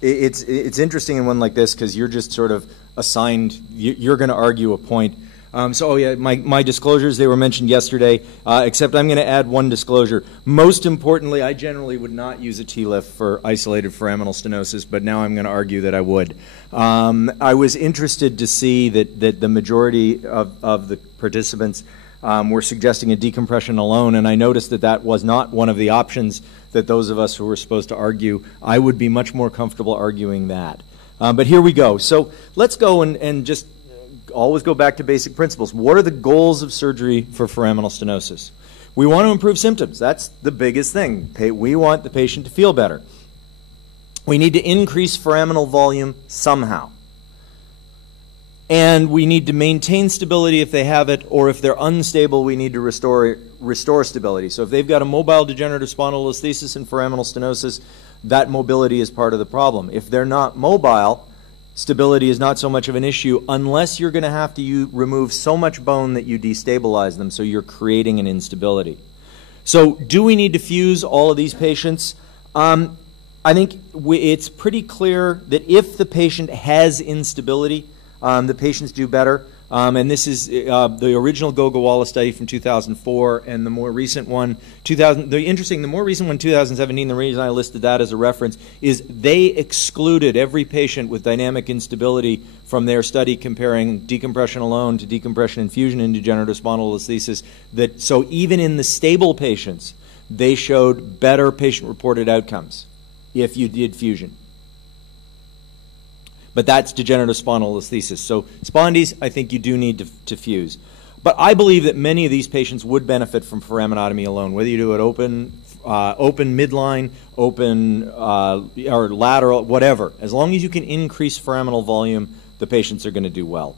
It's interesting in one like this because you're just sort of assigned, you're going to argue a point. Oh yeah, my disclosures, they were mentioned yesterday, except I'm going to add one disclosure. Most importantly, I generally would not use a TLIF for isolated foraminal stenosis, but now I'm going to argue that I would. I was interested to see that the majority of the participants were suggesting a decompression alone, and I noticed that was not one of the options that those of us who were supposed to argue. I would be much more comfortable arguing that. But here we go. So let's go and just always go back to basic principles. What are the goals of surgery for foraminal stenosis? We want to improve symptoms. That's the biggest thing. We want the patient to feel better. We need to increase foraminal volume somehow. And we need to maintain stability if they have it, or if they're unstable, we need to restore stability. So if they've got a mobile degenerative spondylolisthesis and foraminal stenosis, that mobility is part of the problem. If they're not mobile, stability is not so much of an issue unless you're going to have to remove so much bone that you destabilize them, so you're creating an instability. So do we need to fuse all of these patients? I think it's pretty clear that if the patient has instability, the patients do better. And this is the original Gogawala study from 2004, and the more recent one, the more recent one, 2017, the reason I listed that as a reference is they excluded every patient with dynamic instability from their study comparing decompression alone to decompression and fusion in degenerative spondylolisthesis. So even in the stable patients, they showed better patient-reported outcomes if you did fusion. But that's degenerative spondylolisthesis. So spondies, I think you do need to fuse. But I believe that many of these patients would benefit from foraminotomy alone, whether you do it open midline, open or lateral, whatever. As long as you can increase foraminal volume, the patients are going to do well.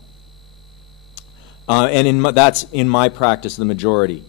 That's in my practice the majority.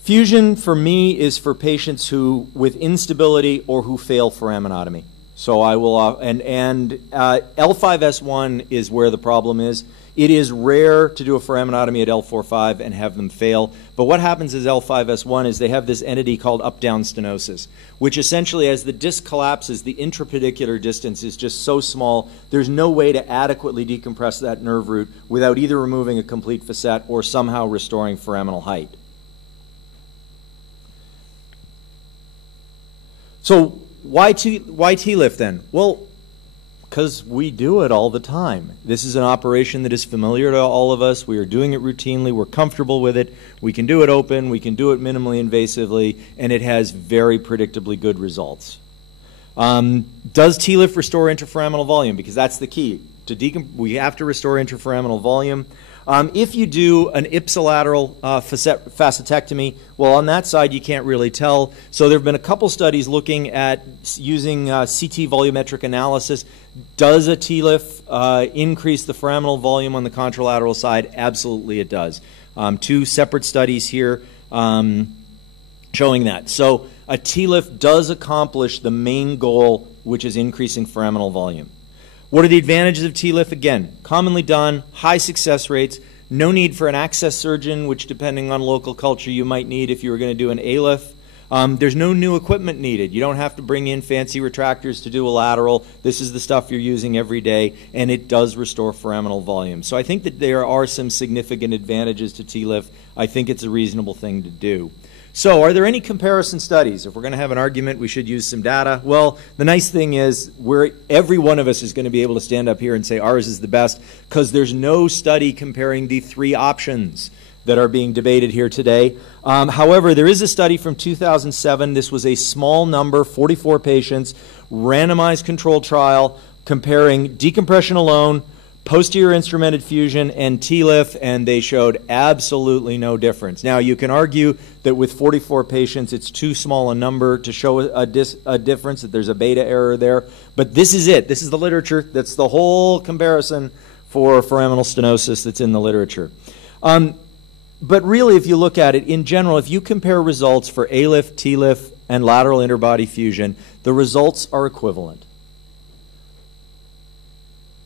Fusion for me is for patients who with instability or who fail foraminotomy. So I will, L5S1 is where the problem is. It is rare to do a foraminotomy at L4-5 and have them fail. But what happens is L5S1 is they have this entity called up-down stenosis, which essentially as the disc collapses, the intrapedicular distance is just so small, there's no way to adequately decompress that nerve root without either removing a complete facet or somehow restoring foraminal height. So why TLIF then? Well, because we do it all the time. This is an operation that is familiar to all of us. We are doing it routinely. We're comfortable with it. We can do it open. We can do it minimally invasively, and it has very predictably good results. Does TLIF restore intraforaminal volume? Because that's the key. We have to restore intraforaminal volume. If you do an ipsilateral facetectomy, well, on that side you can't really tell. So there have been a couple studies looking at using CT volumetric analysis. Does a TLIF increase the foraminal volume on the contralateral side? Absolutely it does. Two separate studies here showing that. So a TLIF does accomplish the main goal, which is increasing foraminal volume. What are the advantages of TLIF? Again, commonly done, high success rates, no need for an access surgeon, which depending on local culture you might need if you were going to do an ALIF. There's no new equipment needed. You don't have to bring in fancy retractors to do a lateral. This is the stuff you're using every day, and it does restore foraminal volume. So I think that there are some significant advantages to TLIF. I think it's a reasonable thing to do. So are there any comparison studies? If we're going to have an argument, we should use some data. Well, the nice thing is every one of us is going to be able to stand up here and say ours is the best because there's no study comparing the three options that are being debated here today. However, there is a study from 2007. This was a small number, 44 patients, randomized controlled trial comparing decompression alone, posterior instrumented fusion, and TLIF, and they showed absolutely no difference. Now, you can argue that with 44 patients, it's too small a number to show a difference, that there's a beta error there. But this is it. This is the literature. That's the whole comparison for foraminal stenosis that's in the literature. But really, if you look at it, in general, if you compare results for ALIF, TLIF, and lateral interbody fusion, the results are equivalent.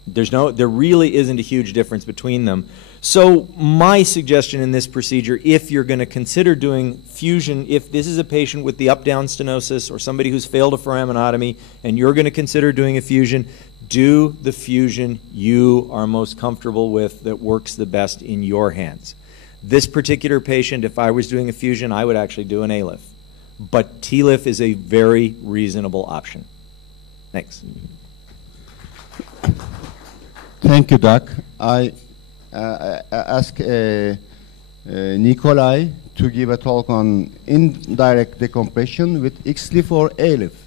There really isn't a huge difference between them. So my suggestion in this procedure, if you're going to consider doing fusion, if this is a patient with the up-down stenosis or somebody who's failed a foraminotomy and you're going to consider doing a fusion, do the fusion you are most comfortable with that works the best in your hands. This particular patient, if I was doing a fusion, I would actually do an ALIF. But TLIF is a very reasonable option. Thanks. Thank you, Doc. I ask Nikolai to give a talk on indirect decompression with XLIF or ALIF.